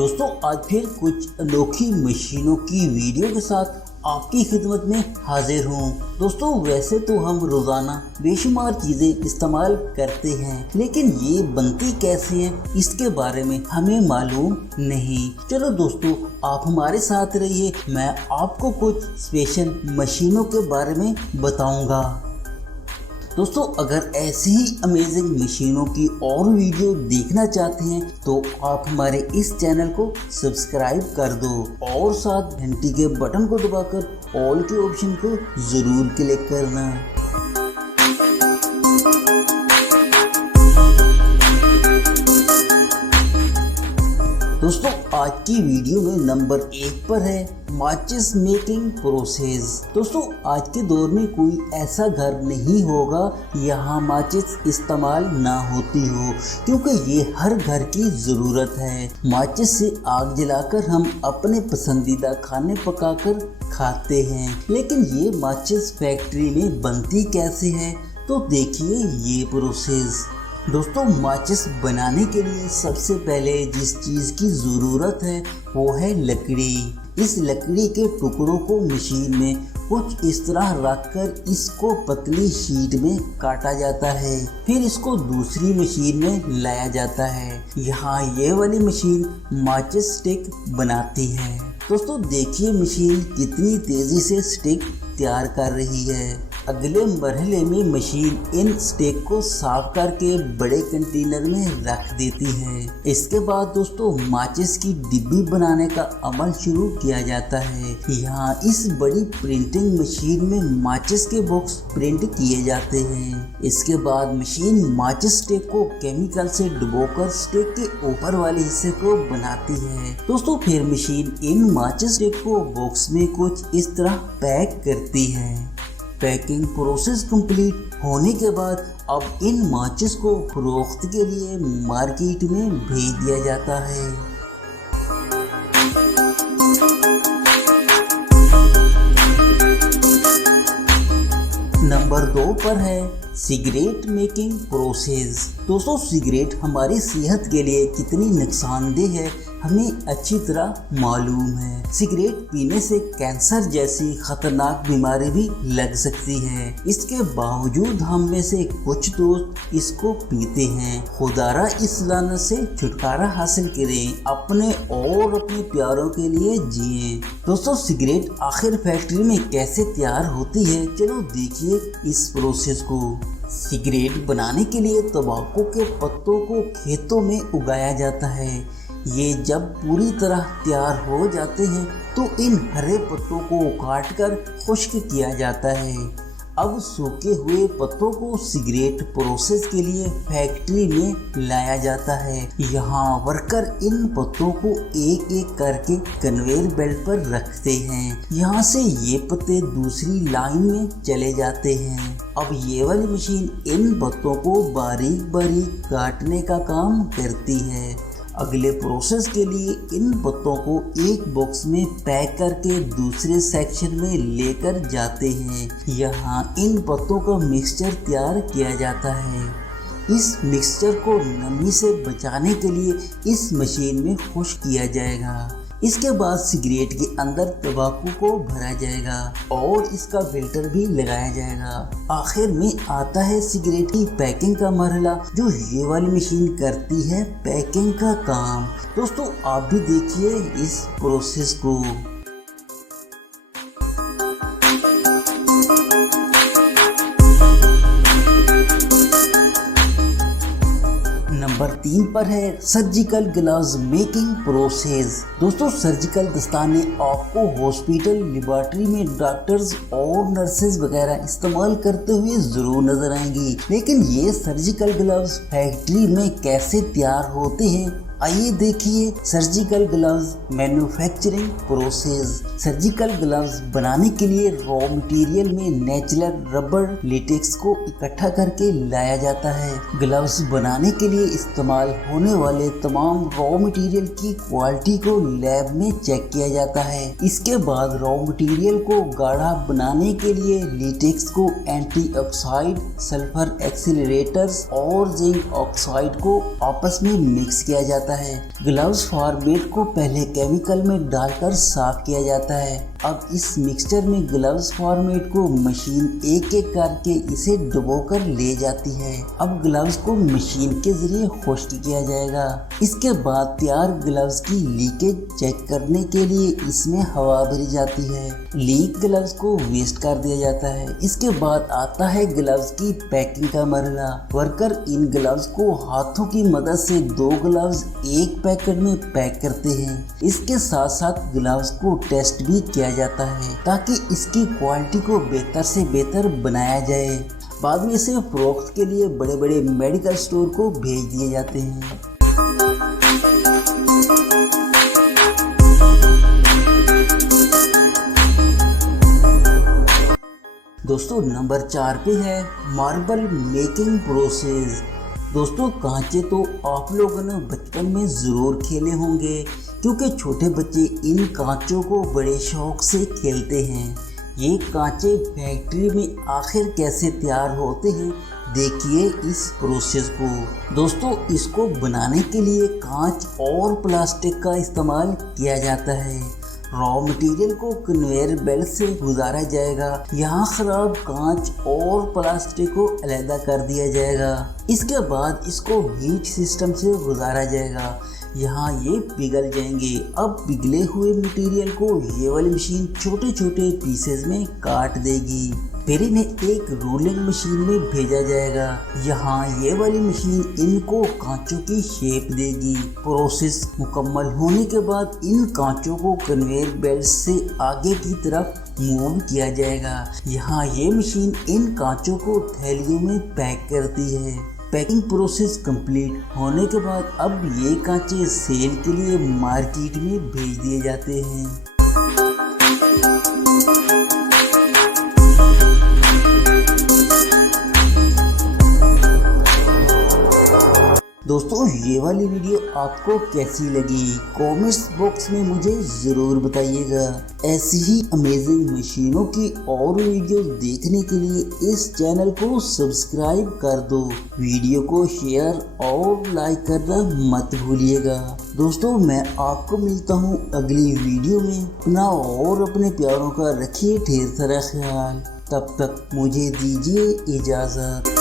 दोस्तों आज फिर कुछ अनोखी मशीनों की वीडियो के साथ आपकी खिदमत में हाजिर हूँ। दोस्तों वैसे तो हम रोजाना बेशुमार चीजें इस्तेमाल करते हैं, लेकिन ये बनती कैसे हैं इसके बारे में हमें मालूम नहीं। चलो दोस्तों आप हमारे साथ रहिए, मैं आपको कुछ स्पेशल मशीनों के बारे में बताऊंगा। दोस्तों अगर ऐसी ही अमेजिंग मशीनों की और वीडियो देखना चाहते हैं तो आप हमारे इस चैनल को सब्सक्राइब कर दो और साथ घंटी के बटन को दबाकर ऑल के ऑप्शन को जरूर क्लिक करना। दोस्तों आज की वीडियो में नंबर 1 पर है माचिस मेकिंग प्रोसेस। दोस्तों आज के दौर में कोई ऐसा घर नहीं होगा यहाँ माचिस इस्तेमाल ना होती हो, क्योंकि ये हर घर की ज़रूरत है। माचिस से आग जलाकर हम अपने पसंदीदा खाने पकाकर खाते हैं, लेकिन ये माचिस फैक्ट्री में बनती कैसे है तो देखिए ये प्रोसेस। दोस्तों माचिस बनाने के लिए सबसे पहले जिस चीज़ की ज़रूरत है वो है लकड़ी। इस लकड़ी के टुकड़ों को मशीन में कुछ इस तरह रखकर इसको पतली शीट में काटा जाता है, फिर इसको दूसरी मशीन में लाया जाता है। यहाँ ये वाली मशीन माचिस स्टिक बनाती है। दोस्तों देखिए मशीन कितनी तेज़ी से स्टिक तैयार कर रही है। अगले मरहले में मशीन इन स्टिक को साफ करके बड़े कंटेनर में रख देती है। इसके बाद दोस्तों माचिस की डिब्बी बनाने का अमल शुरू किया जाता है। यहाँ इस बड़ी प्रिंटिंग मशीन में माचिस के बॉक्स प्रिंट किए जाते हैं। इसके बाद मशीन माचिस स्टिक को केमिकल से डुबोकर स्टिक के ऊपर वाले हिस्से को बनाती है। दोस्तों फिर मशीन इन माचिस स्टिक को बॉक्स में कुछ इस तरह पैक करती है। पैकिंग प्रोसेस कंप्लीट होने के बाद अब इन माचिस को फरोख्त के लिए मार्केट में भेज दिया जाता है। नंबर 2 पर है सिगरेट मेकिंग प्रोसेस। दोस्तों सिगरेट हमारी सेहत के लिए कितनी नुकसानदेह है हमें अच्छी तरह मालूम है। सिगरेट पीने से कैंसर जैसी खतरनाक बीमारी भी लग सकती है। इसके बावजूद हम में से कुछ दोस्त इसको पीते हैं। खुदारा इस लानत से छुटकारा हासिल करें, अपने और अपने प्यारों के लिए जिए। दोस्तों सिगरेट आखिर फैक्ट्री में कैसे तैयार होती है, चलो देखिए इस प्रोसेस को। सिगरेट बनाने के लिए तंबाकू के पत्तों को खेतों में उगाया जाता है। ये जब पूरी तरह तैयार हो जाते हैं तो इन हरे पत्तों को काटकर खुश्क किया जाता है। अब सूखे हुए पत्तों को सिगरेट प्रोसेस के लिए फैक्ट्री में लाया जाता है। यहाँ वर्कर इन पत्तों को एक एक करके कन्वेयर बेल्ट पर रखते हैं। यहाँ से ये पत्ते दूसरी लाइन में चले जाते हैं। अब ये वाली मशीन इन पत्तों को बारीक बारीक काटने का काम करती है। अगले प्रोसेस के लिए इन पत्तों को एक बॉक्स में पैक करके दूसरे सेक्शन में लेकर जाते हैं। यहाँ इन पत्तों का मिक्सचर तैयार किया जाता है। इस मिक्सचर को नमी से बचाने के लिए इस मशीन में खुश्क किया जाएगा। इसके बाद सिगरेट के अंदर तंबाकू को भरा जाएगा और इसका फिल्टर भी लगाया जाएगा। आखिर में आता है सिगरेट की पैकिंग का मरहला, जो ये वाली मशीन करती है पैकिंग का काम। दोस्तों आप भी देखिए इस प्रोसेस को। नंबर 3 पर है सर्जिकल ग्लव्स मेकिंग प्रोसेस। दोस्तों सर्जिकल दस्ताने आपको हॉस्पिटल लेबोरेटरी में डॉक्टर्स और नर्सेज वगैरह इस्तेमाल करते हुए जरूर नजर आएंगी, लेकिन ये सर्जिकल ग्लव्स फैक्ट्री में कैसे तैयार होते हैं आइए देखिए surgical gloves manufacturing process. Surgical gloves बनाने के लिए रॉ मटेरियल में नेचुरल रबर लेटेक्स को इकट्ठा करके लाया जाता है। ग्लव्स बनाने के लिए इस्तेमाल होने वाले तमाम रॉ मटेरियल की क्वालिटी को लैब में चेक किया जाता है। इसके बाद रॉ मटेरियल को गाढ़ा बनाने के लिए लेटेक्स को एंटीऑक्साइड, सल्फर एक्सीलरेटर्स और जिंक ऑक्साइड को आपस में मिक्स किया जाता जाता है। ग्लव्स फॉर्मेट को पहले केमिकल में डालकर साफ किया जाता है। अब इस मिक्सचर में ग्लव्स फॉर्मेट को मशीन एक एक करके इसे डुबोकर ले जाती है। अब ग्लव्स को मशीन के जरिए खुश्क किया जाएगा। इसके बाद तैयार ग्लव्स की लीकेज चेक करने के लिए इसमें हवा भरी जाती है। लीक ग्लव्स को वेस्ट कर दिया जाता है। इसके बाद आता है ग्लव्स की पैकिंग का मरहला। वर्कर इन ग्लव्स को हाथों की मदद से 2 ग्लव्स एक पैकेट में पैक करते हैं। इसके साथ साथ ग्लव्स को टेस्ट भी किया जाता है ताकि इसकी क्वालिटी को बेहतर से बेहतर बनाया जाए। बाद में इसे फरोख्त के लिए बड़े बड़े मेडिकल स्टोर को भेज दिए जाते हैं। दोस्तों नंबर 4 पे है मार्बल मेकिंग प्रोसेस। दोस्तों कांचे तो आप लोगों ने बचपन में ज़रूर खेले होंगे क्योंकि छोटे बच्चे इन कांचों को बड़े शौक से खेलते हैं। ये कांचे फैक्ट्री में आखिर कैसे तैयार होते हैं, देखिए इस प्रोसेस को। दोस्तों इसको बनाने के लिए कांच और प्लास्टिक का इस्तेमाल किया जाता है। रॉ मटेरियल को कन्वेयर बेल्ट से गुजारा जाएगा। यहाँ खराब कांच और प्लास्टिक को अलग कर दिया जाएगा। इसके बाद इसको हीट सिस्टम से गुजारा जाएगा। यहाँ ये पिघल जाएंगे। अब पिघले हुए मटेरियल को ये वाली मशीन छोटे छोटे पीसेस में काट देगी। फिर इन्हें एक रोलिंग मशीन में भेजा जाएगा। यहाँ ये वाली मशीन इनको कांचों की शेप देगी। प्रोसेस मुकम्मल होने के बाद इन कांचों को कन्वेयर बेल्ट से आगे की तरफ मूव किया जाएगा। यहाँ ये मशीन इन कांचों को थैलियों में पैक करती है। पैकिंग प्रोसेस कंप्लीट होने के बाद अब ये कांचे सेल के लिए मार्केट में भेज दिए जाते हैं। दोस्तों ये वाली वीडियो आपको कैसी लगी कमेंट्स बॉक्स में मुझे ज़रूर बताइएगा। ऐसी ही अमेजिंग मशीनों की और वीडियो देखने के लिए इस चैनल को सब्सक्राइब कर दो। वीडियो को शेयर और लाइक करना मत भूलिएगा। दोस्तों मैं आपको मिलता हूँ अगली वीडियो में। अपना और अपने प्यारों का रखिए ढेर सारा ख्याल। तब तक मुझे दीजिए इजाज़त।